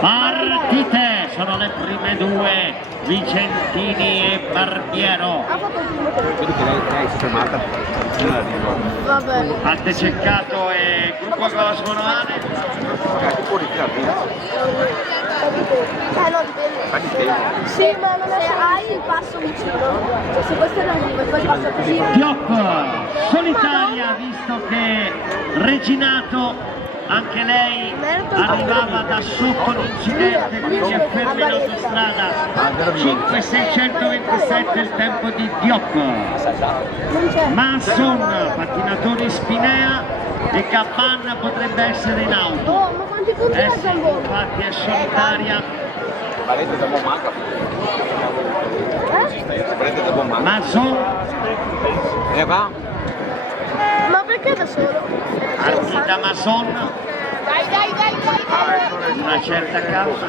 Partite, sono le prime due, Vicentini e Barbiero. Credo che lei si è fermata. Non arrivo. Vabbè. Antececcato e gruppo Cosmonoane. Può ritirare. No, dipende. Fa di tempo. Sì, ma non se hai il passo vicino. Cioè, se questo non arriva, poi passa così. Diop, solitaria, visto che Reginato, anche lei arrivava da sotto l'incidente, quindi è ferma in autostrada. 5.627 il tempo di Diop. Non c'è. Manson, pattinatori Spinea, e Cabana potrebbe essere in auto. Oh, ma quanti punti ha Sì, Zamboni? infatti è solitaria. Valente da buon manca. Valente da buon manca. Manson, Va? Ma perché da solo? partita Mason, Dai. una certa causa,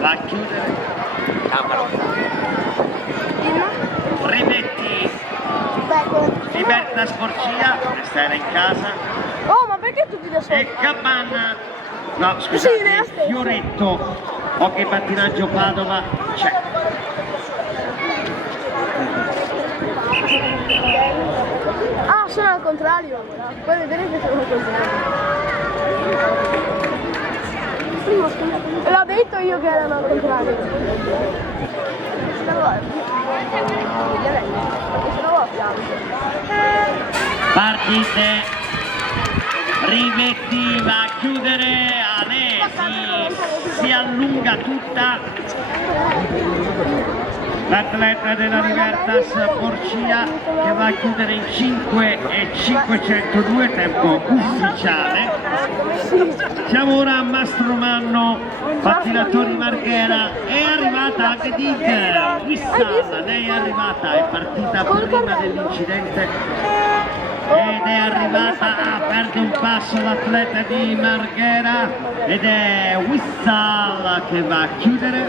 va a chiudere. Rimetti Libertà Sporcia, questa era in casa, Oh, ma perché tutti da solo? e Cabana, no Sì, nella scusate, stessa. Fioretto, hockey pattinaggio Padova, c'è. Ah, sono al contrario. Puoi vedere che sono al contrario. L'ho detto io che erano al contrario. Partite, Rimetti va a chiudere, Ale si allunga tutta, l'atleta della Libertas Porcia che va a chiudere in 5.502 tempo ufficiale. Siamo ora a Mastromanno, pattinatori Marghera, è arrivata anche Dick Wissam, lei è arrivata, è partita prima dell'incidente ed è arrivata, perde un passo l'atleta di Marghera ed è Wissam che va a chiudere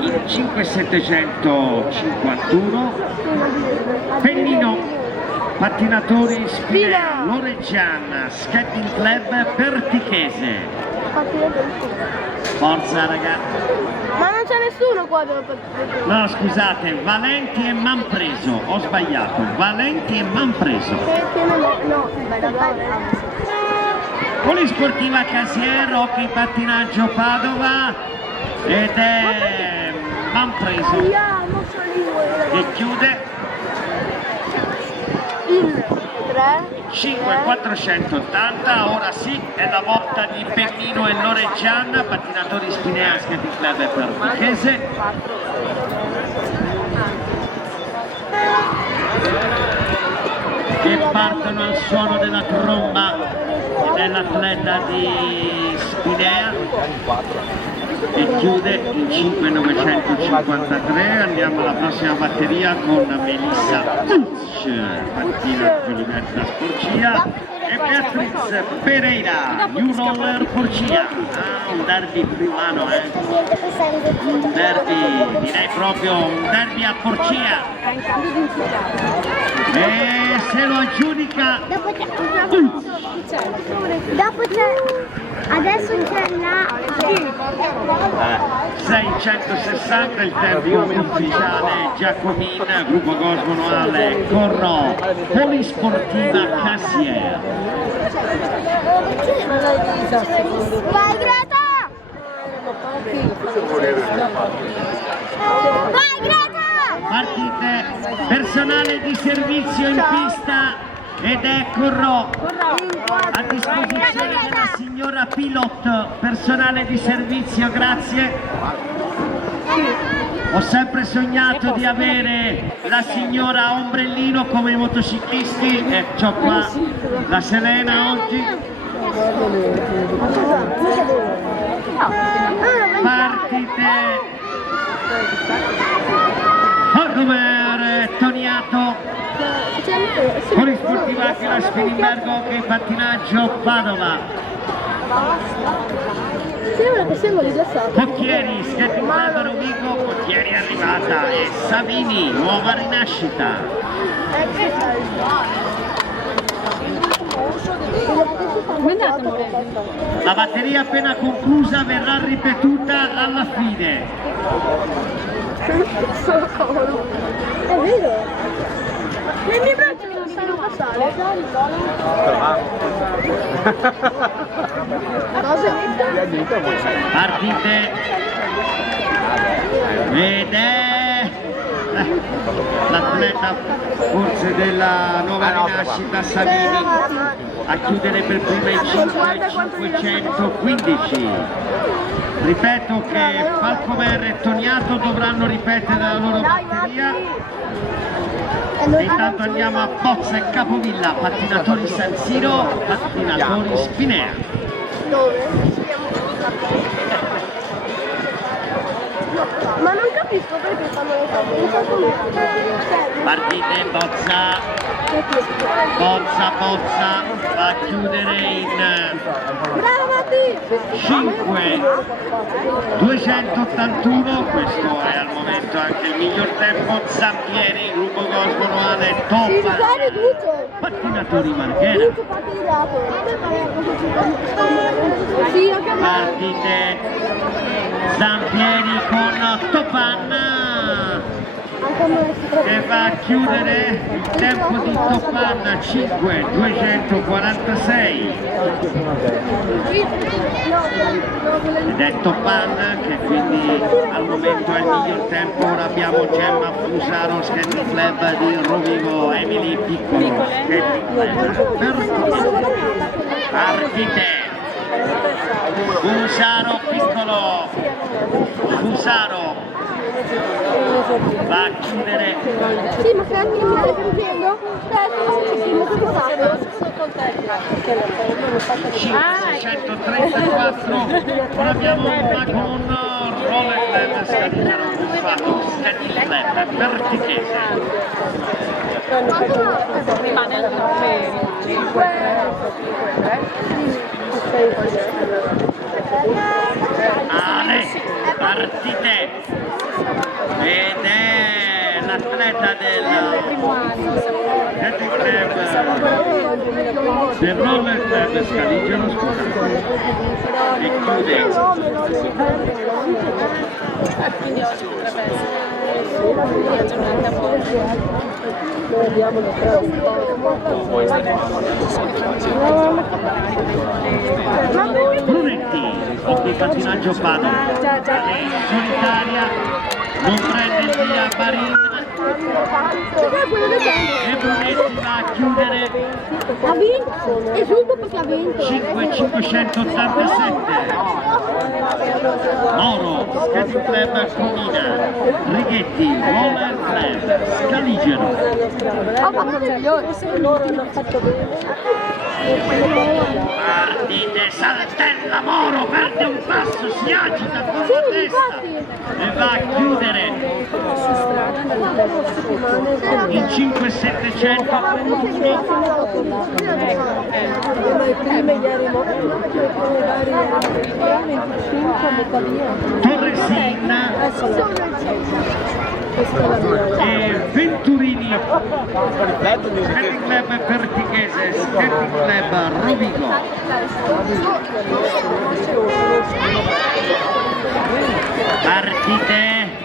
in 5.751. Pennino, pattinatori Spinea, Loreggiana, Skating Club Pertichese. Forza ragazzi. Ma non c'è nessuno qua dove No scusate, Valenti e Manpreso, ho sbagliato, Valenti e Manpreso. No, Polisportiva Casier, hockey pattinaggio Padova ed è Manpreso che chiude il 3 5.480. Ora sì, è la volta di Pennino e Loreggiana, pattinatori Spinea, Skating Club e Pertichese. Che partono al suono della tromba dell'atleta di Spinea e chiude in 5.953. Andiamo alla prossima batteria con Melissa Pucci, pattinaggio Libertà Sporcia, e Beatriz Pereira, New Roller Porcia. Un derby friulano, un derby, direi proprio un derby a Porcia, e se lo aggiudica Dopo c'è, adesso c'è la 660 il tempo ufficiale. Giacomin, gruppo Cosmonoale, Corro, Polisportiva Cassier. Vai Greta! Vai Greta! Partite, personale di servizio in pista ed è Corro a disposizione della signora Pilot, personale di servizio, grazie. Ho sempre sognato di avere la signora Ombrellino come i motociclisti e c'ho qua la Selena oggi. Partite, Horgomer, Toniato, Polisportiva Aquila Spilimbergo, che pattinaggio Padova. Sembra che siamo rilassati. Cocchieri, Skating Club Rovigo, Cocchieri è arrivata, e Savini, nuova rinascita. La batteria appena conclusa verrà ripetuta alla fine. Sono comodo. È vero. Le mie braccia non sanno passare. Cosa? Partite. Ed è l'atleta forse della nuova rinascita Savini a chiudere per prima in 5.515. Ripeto che Falcomer e Toniato dovranno ripetere la loro batteria. E intanto andiamo a Bozza e Capovilla, pattinatori San Siro, pattinatori Spinea. Dove? Ma non capisco perché fanno le cose. Partite Bozza. Bozza va a chiudere in 5.281, questo è al momento anche il miglior tempo. Zampieri, gruppo Cosmo Noale, top pattinatori Marghera. Partite Zampieri con Topanna che va a chiudere il tempo di Topanna 5.246 ed è Topanna che quindi al momento è il miglior tempo. Ora abbiamo Gemma Fusaro, Skating Club di Rovigo, Emily Piccolo, Skating Club Partite Fusaro Piccolo, Fusaro va a chiudere. Sì, ma se anche mi stai sentendo? Sono contenta. 534. Ora abbiamo una con Roller Scadigliano Buffato, Skating Club Vertichese. Ale, partite ed è l'atleta del Skating Club del Roller Club Scadigliano, scusate, e chiude. Quindi oggi potrebbe essere una giornata buona. Brunetti, hockey pattinaggio Pado, solitaria, non prende il via Barin e Brunetti va a chiudere Ha vinto? Esulto perché ha vinto. 5.587. Moro, Skating Club Comina, Righetti, Roller Club Scaligero. Ha fatto migliore. Partite, saltella Moro, perde un passo, si agita con la testa e va a chiudere in 5.700. Torresin e Venturini, Skating Club Pertichese, Skating Club Rovigo. Partite.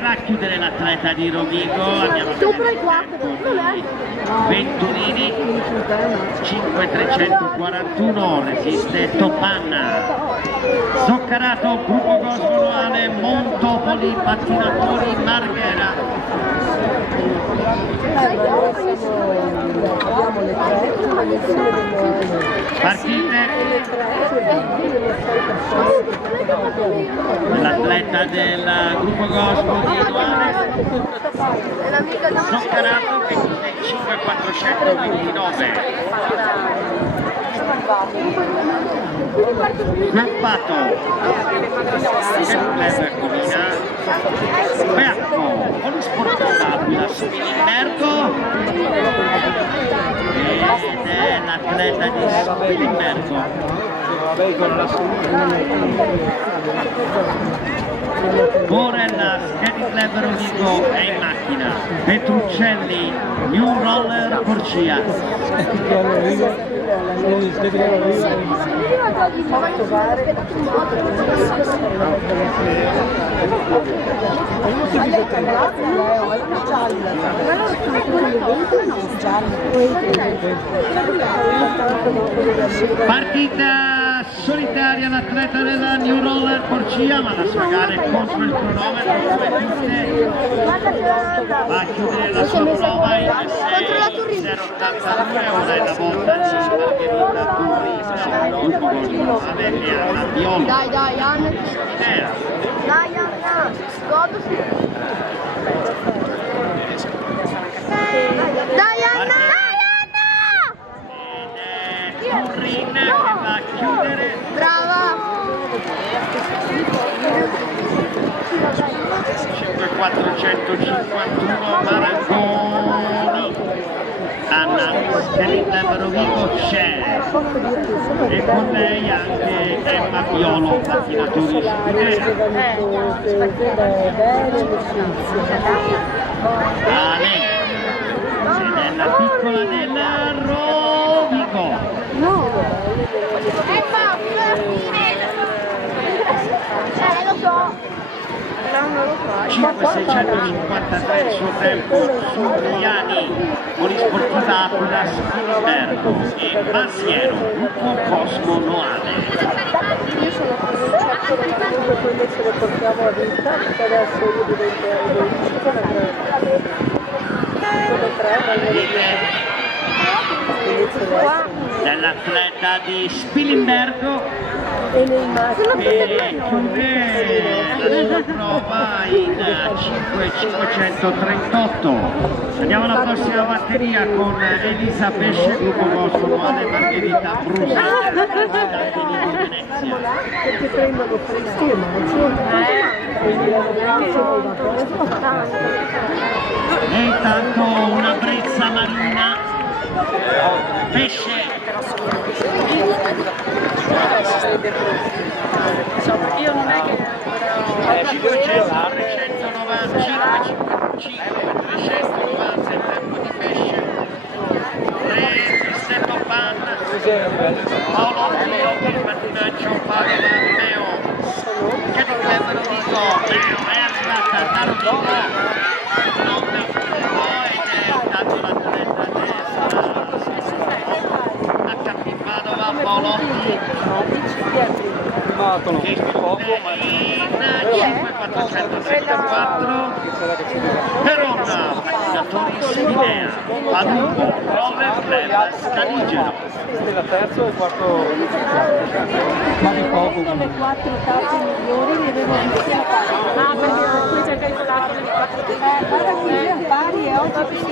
Va a chiudere l'atleta di Rovigo. Andiamo a Sopra i 4. Venturini 5.341, resiste Topanna. Zoccarato, gruppo Cosmoloane, Montopoli, pattinatori Marghera. Partite l'atleta del gruppo Cosmo di Eduane, Zoccarato che chiude il 5.429. Colpato, Club Comina, Beacco, Polisportiva Aquila Spilimbergo ed è l'atleta di Spilimbergo. Borella, Skating Club Lembero Vigo è in macchina. Petruccelli, New Roller Porcia. Partita solitaria l'atleta della New Roller Porcia, ma la sua gara è contro il cronometro, va a chiudere la sua prova in 6.082. Ora è la volta di Margherita Turri, avete alla Viola. Dai, Anna. Dai, Anna. Godosi. Dai, Anna. Turrin che va a chiudere. Brava. 5.451 Marangoni. Anna Lembero Vigo c'è e con lei anche Emma Violo, pattinatori su Ale ed è la piccola della Rovigo. Lo so. 5.653 il suo tempo su Giuliani, polisportiva Aquila Spilimbergo e Masiero, gruppo Cosmo Noale. Io sono concetto che poi invece le portiamo a vita, perché adesso io divento Dell'atleta di Spilimbergo e nei maschi e chiude la sua prova in 5.538. Andiamo alla prossima batteria con Elisa Pesce, gruppo Cosmo Noale, Margherita Brusi, Venezia. perché prendono prestino, E intanto una brezza marina, Pesce. Io non è che 590, 390 il tempo di Pesce, 3 Pan, Paolo Zio per il pattinaggio Fabio Matteo, che di Lembero Vigo, Leo è arrivata da Rovigo, non da Fulvo ed è intanto l'atleta destra, a Capimpadova, Paolotti, che chiude in 5.434. Verona, pattinatori Sidinea, Padungo, Rover Club Scaligero. Il terzo e il quarto ma di poco. le 4 tappe migliori le avevo viste a pari. ah, perché qui c'è calcolato le 4 Guarda qui a pari e oggi si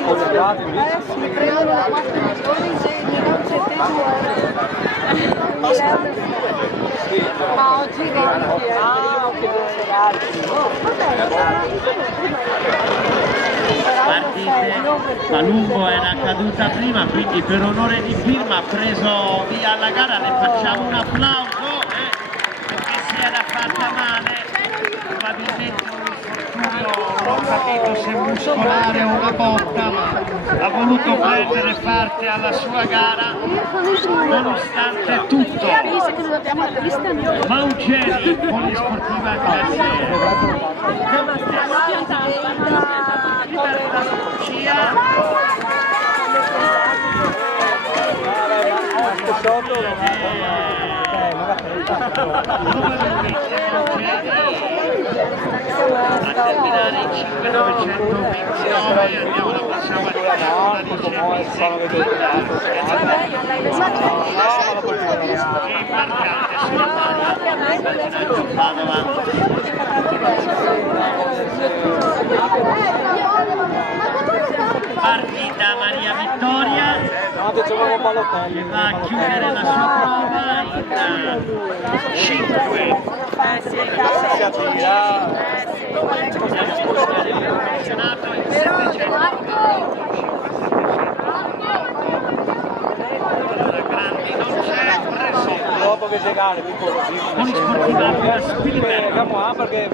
prendono le 4 migliori se mi dà un centesimo ma oggi vedi che Partite, Palumbo era caduta prima, quindi per onore di firma ha preso via la gara, le facciamo un applauso perché si era fatta male, probabilmente un infortunio, non ho capito se muscolare o una botta, ma ha voluto prendere parte alla sua gara nonostante tutto. Mauceri, polisportiva classe a terminare in 5.929 andiamo alla prossima batteria di e imbarcate sulla Padova. Partita Maria Vittoria che va a chiudere la sua prova in 5. Menzionato in 700. Grandi non c'è, Bresotto. che giocare, Polisportiva Aquila Spilibergo. perché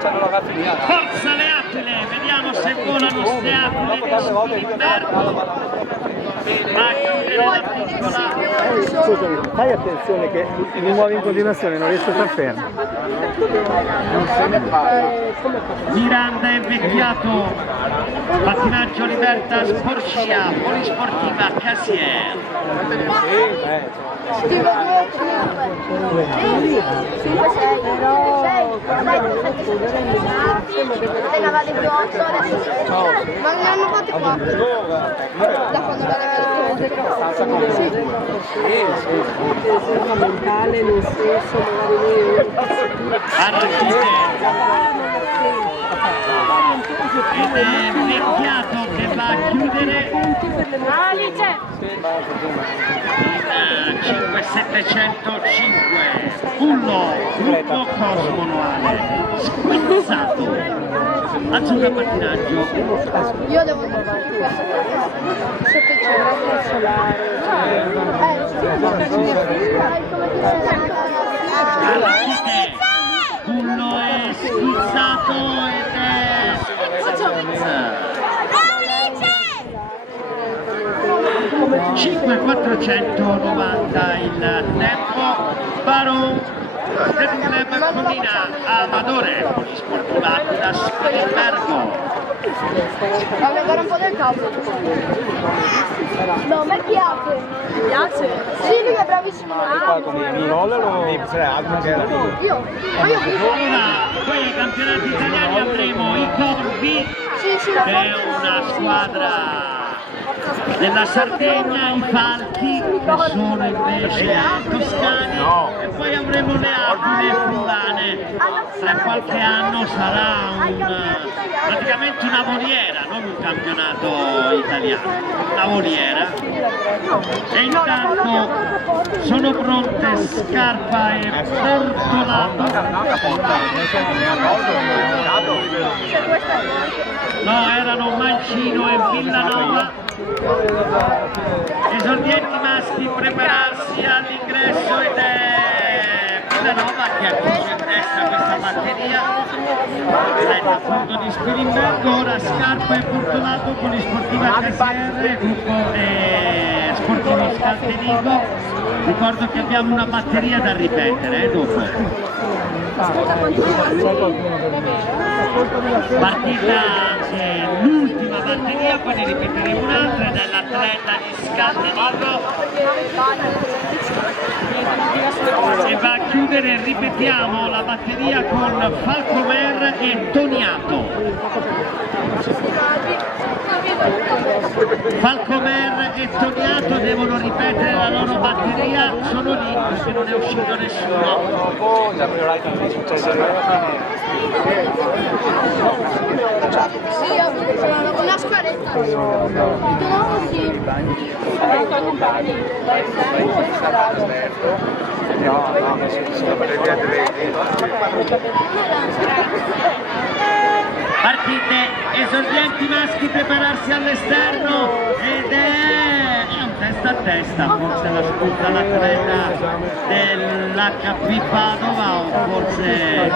c'hanno la finita. Forza le Aquile, vediamo se volano ste Aquile di Spilibergo. Va a chiudere la piccola. Scusami, fai attenzione che mi muovi in continuazione, non riesco a star fermo. Miranda è Vecchiato, pattinaggio Libertà Sporcia, Polisportiva Casier. Ma ne hanno fatte 4 da quando la fondamentale nel senso Archite ed è Vecchiato che va a chiudere Alice! il 5705 Pullo, gruppo Cosmonuale, Squizzato, Azzurra Pattinaggio. Io devo andare sotto il Archite, Pullo è Squizzato ed è Squizzato. 5.490 il tempo. Baron del club Comina Amadore, Polisportiva Aquila Spilibergo. Fammi andare un po' del capo. No, a me piace. Piace? Sì, lui è bravissimo. Io? Ma io Ora, poi ai campionati italiani avremo i Corvi, sì, che è una squadra della Sardegna, i Falchi, che sono invece toscani, e poi avremo le Aquile friulane. Tra qualche anno sarà praticamente una voliera, non un campionato italiano, una voliera. E intanto sono pronte Scarpa e Portolato. No, erano Mancino e Villanova. Esordienti maschi prepararsi all'ingresso ed è Villanova che ha chiuso in testa questa batteria. Retta fondo di Spilimbergo, ora Scarpa e Portolato con gli Sportiva Casier, gruppo Sportivo Scaltenigo. Ricordo che abbiamo una batteria da ripetere dopo. Partita anche l'ultima batteria, poi ne ripeteremo un'altra, ed è l'atleta di Scaltenigo e va a chiudere, ripetiamo, la batteria con Falcomer e Toniato. Falcomer e Toniato devono ripetere la loro batteria, sono lì perché non è uscito nessuno. Sì, una squadretta. No, sì. Partite, esordienti maschi prepararsi all'esterno ed è un testa a testa, forse la spunta l'atleta dell'HP Padova o forse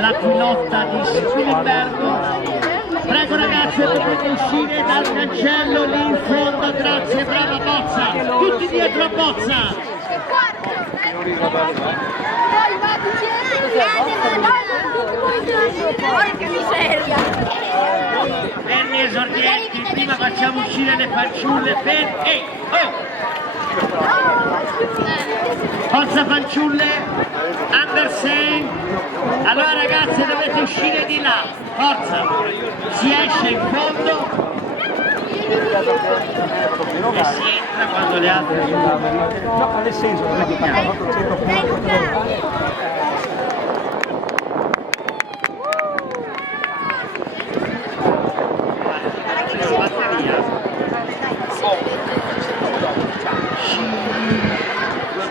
l'Aquilotta di Spilimbergo. Prego ragazzi, potete uscire dal cancello lì in fondo, grazie, brava Bozza, tutti dietro a Bozza. Che miseria! Fermi esordienti, prima facciamo uscire le fanciulle, fermi! Forza fanciulle, Andersen! Allora ragazzi dovete uscire di là, forza! Si esce in fondo e si entra quando le altre... No, nel senso, non è batteria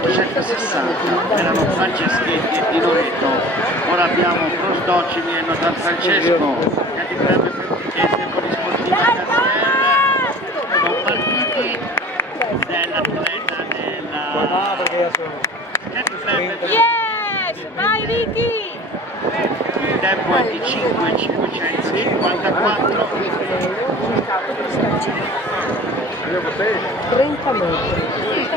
260 erano Franceschetti e Di Loreto, ora abbiamo Prosdocimi e Notar Francesco che di grande chiese Polisportiva Casier, sono partiti dell'atleta Yes! Vai Ricky! Il tempo è di 5,554. 30 metri.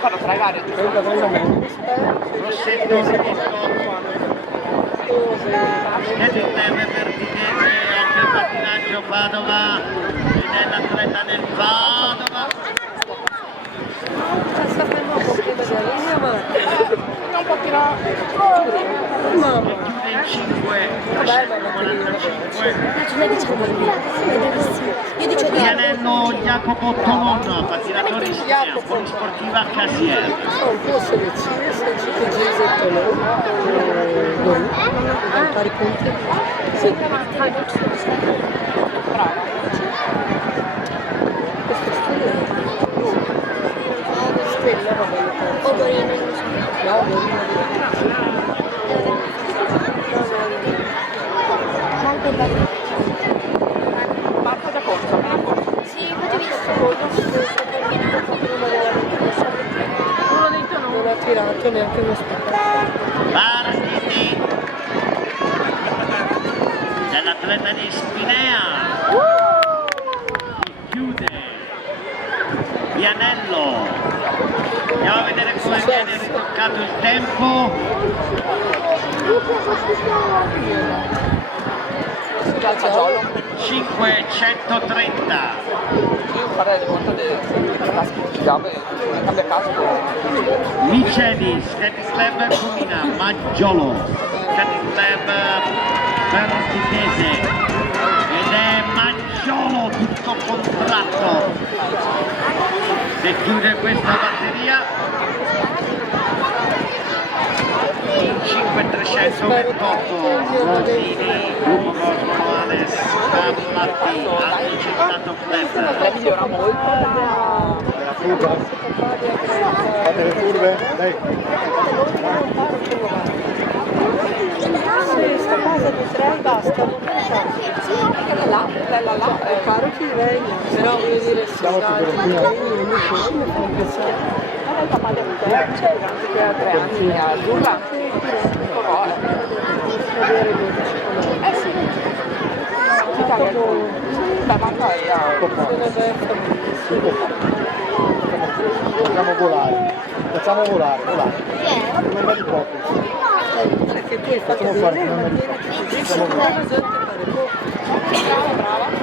Fanno 3 gare. 30 metri. Rossetto ed il tempo per Tinese, anche il pattinaggio Padova ed è l'atleta del Padova. Sta fermo un po' prima della linea, ma... Un po' tirato. Mamma. Chiude in 5,345. Vianello Jacopo Tolon, pattinatore siciliano, polisportiva Casier. Sono forse le CS, il GTG e pari punti. Sì. Bravo. Questo stella va bene tanto. Odorino. No, odorino. Marco da corsa. Sì, infatti vi Uno dei tuoi Non ha tirato neanche uno spazio. Partiti dell'atleta di Spinea. Chiude Vianello. Andiamo a vedere come viene ritoccato il tempo. Calciagiolo. 530. Io farei le conto delle tasche di gambe e cambia casco. Miceli, Skating Club Comina, Maggiolo, Skating Club Pertitese ed è Maggiolo tutto contratto se chiude questa batteria in 5328 Rosini, Lupo Cosmoale, Scarlatti, Anticettato Club. La migliora molto. La fuga. Fate le curve, dai. Sì, sta cosa di 3 basta, non pensare. Là. È caro che regna, però voglio dire, se Siamo dai, sicuri. mi fa pensare. Il papà del che ha 3 anni a Giulia. Però sì. L'Italia la manca è a Facciamo volare. Facciamo volare. Non va di poco. Perché tu hai fatto Facciamo fare bene, non ma va di viene poco. che Facciamo volare. brava.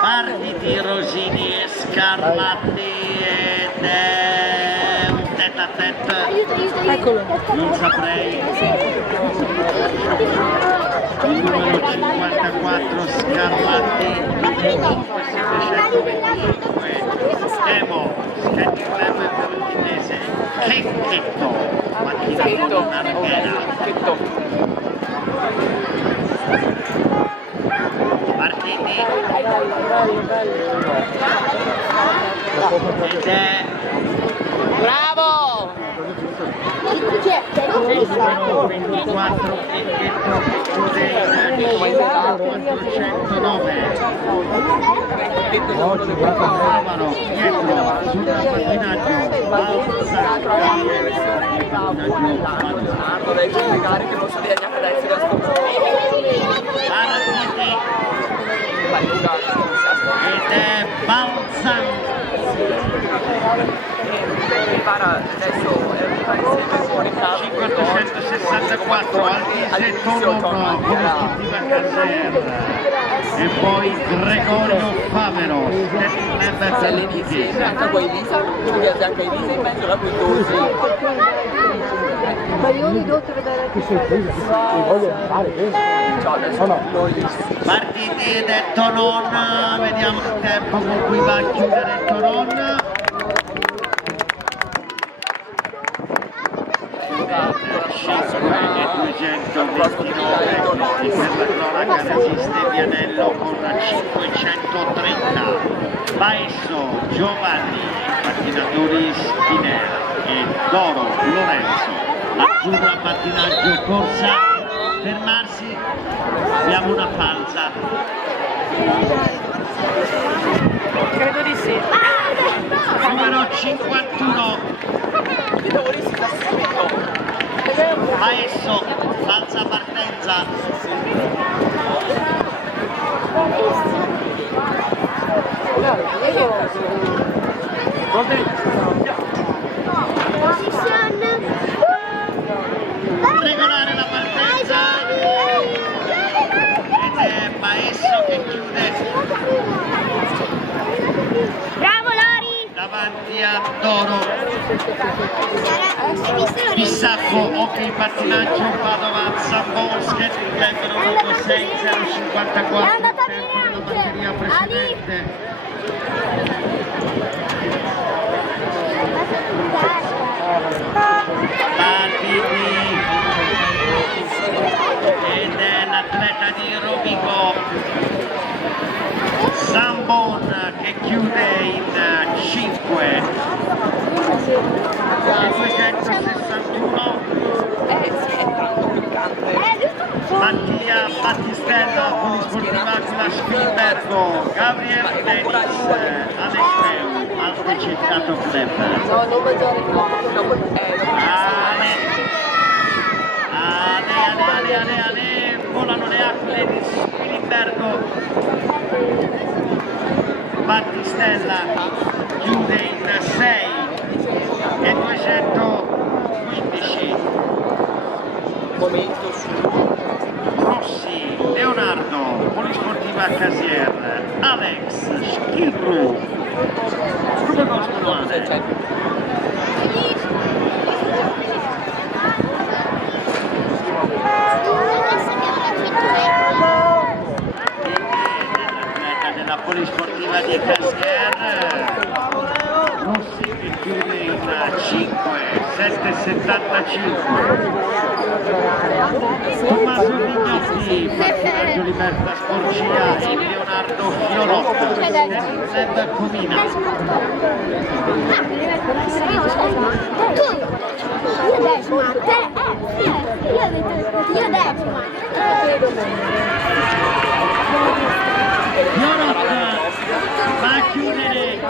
Partiti Rosini e Scarlatti ed è un tête a tête. Eccolo. Non saprei. Il numero 54 Scarlatti 5725 Demo Skating Club Pertinese Checchetto Pattinaggio Marghera. Partiti ed è Bravo! Chi è? il numero 24 Checchetto chiude in 409. Oggi guarda Trovano dietro sul pattinaggio Leonardo, lei può spiegare che non so di neanche da essere a sto punto. Partiti ed è Balzan. Para adesso è insieme con Riccardo 564 Alise Tolono Polisportiva Caser e poi Gregorio Favero se all'inizio anche con Elisa, perché anche Elisa in mezzo la 15. Ma io li devo vedere anche Ti voglio fare bene. Adesso No. partiti ed è Tonon, vediamo il tempo con cui va a chiudere Tonon. 229 e per la cronaca resiste Vianello con 530. Baesso Giovanni, pattinatori Spinea e Doro Lorenzo. Azzurra pattinaggio corsa, fermarsi, abbiamo una pausa. Credo di sì. numero 51 Maesso, falsa partenza. Regolare la partenza ed è Maesso che chiude Bravo Lori! davanti a Doro. Pissacco, ok pattinaggio, Padova, Sambon, Skating Club numero 6054, È andata tempo bene della anche. batteria precedente. Partiti ed è l'atleta di Rovigo Sambon che chiude in 5 261 Mattia Battistella, Polisportiva Aquila Spilimbergo, Gabriele Denis, Alesseo, Altecitato Club. No, non mangiare Ale, volano le aquile di Spilimbergo. Battistella chiude in 6 e 215. momento su Rossi, Leonardo, Polisportiva Casier, Alex, Skill Group, Gruppo Costuale. L'atleta della Polisportiva di Casier, Rossi che chiude in 5, 7,75. Tommaso Rignetti, Pattinaggio Libertà Sporcia e Leonardo Fiorotta, Club Comina. Fiorotta va a chiudere in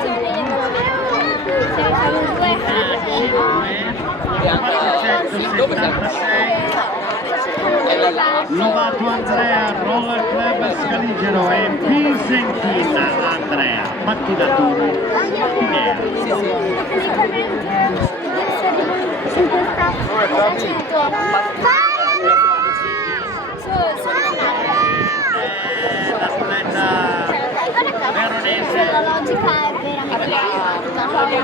476. Lovato Andrea, Roller Club Scaligero e Vicentina Andrea, pattinatore Pinelli. L'atleta veronese La logica è veramente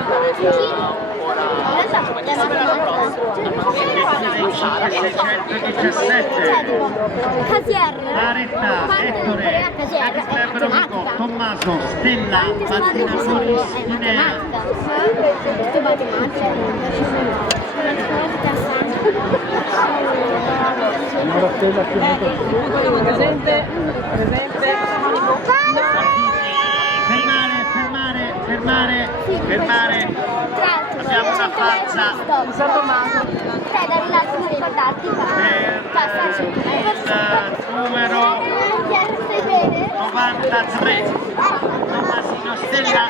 Casier, Aretta, Ettore, Club Rovigo, Tommaso, Stella, pattinatori Spinea. Fermare. Abbiamo una falsa da rilascio ricordarti per il numero 93 Tommasino Stella.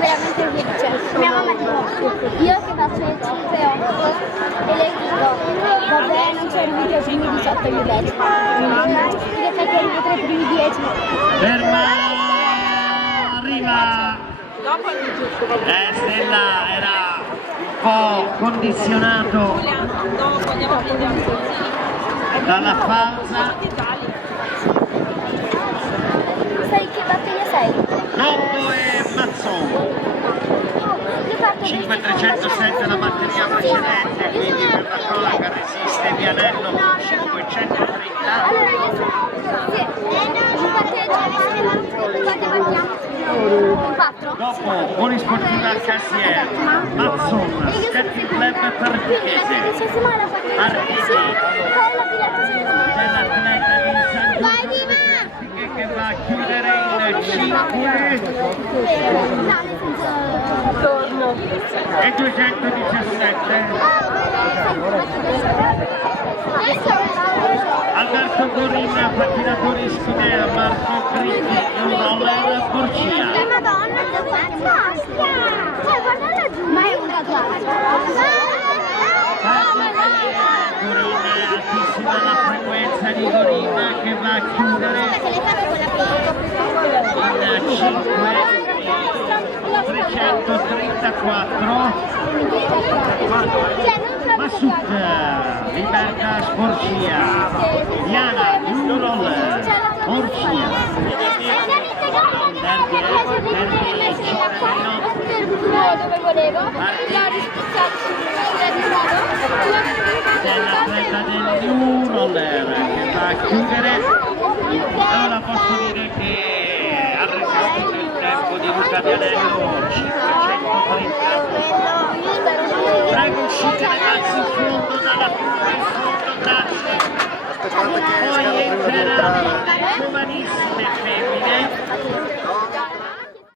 Veramente cioè, mia mamma tipo io che faccio le 5-8 e le dico vabbè non c'è arrivi ai primi 18 io 10 che fai che arrivi tra i primi 10 arriva Stella era un po' condizionato dalla falsa. sai che batteria sei? Gobbo e Mazzon 5307 la batteria precedente, quindi per la cronaca resiste Vianello con 530. Allora io sono in 4. Dopo Polisportiva Casier, Mazzon, Skating Club Tartichese, Architi, dell'atleta di San Giorgio che va a chiudere in 5 e 217. Alberto Gorin, pattinatori Spinea, Marco Critti, roller Porcia. Madonna! altissima la frequenza di Corinna che va a chiudere in 5.334. Masuk, Liberta Sporcia, Diana, Jurol, Orcia. Dove volevo, l'ho rispizzato Dell'atleta del New Roller che va a chiudere. Allora posso dire che ha registrato il tempo di Luca Vianello 530. Prego uscite ragazzi in fondo dalla curva, in fondo, grazie. Poi entreranno le giovanissime femmine